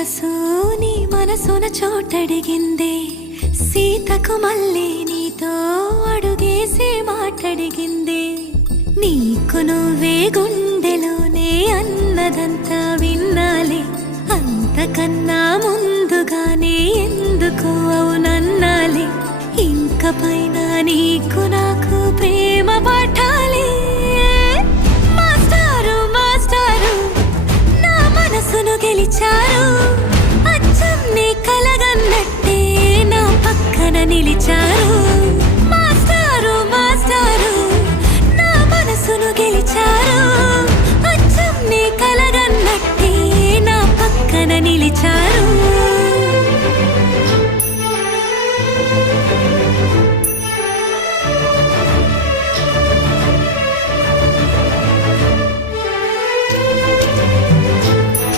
మనసు నీ మనసున చోటడిగిందే, సీతకు మళ్ళీ నీతో అడుగేసి మాటడిగిందే. నీకు నువ్వే గుండెలోనే అన్నదంతా విన్నాలే, అంతకన్నా ముందుగానే ఎందుకు అవునన్నాలే. ఇంక పైన నీకు నాకు ప్రేమ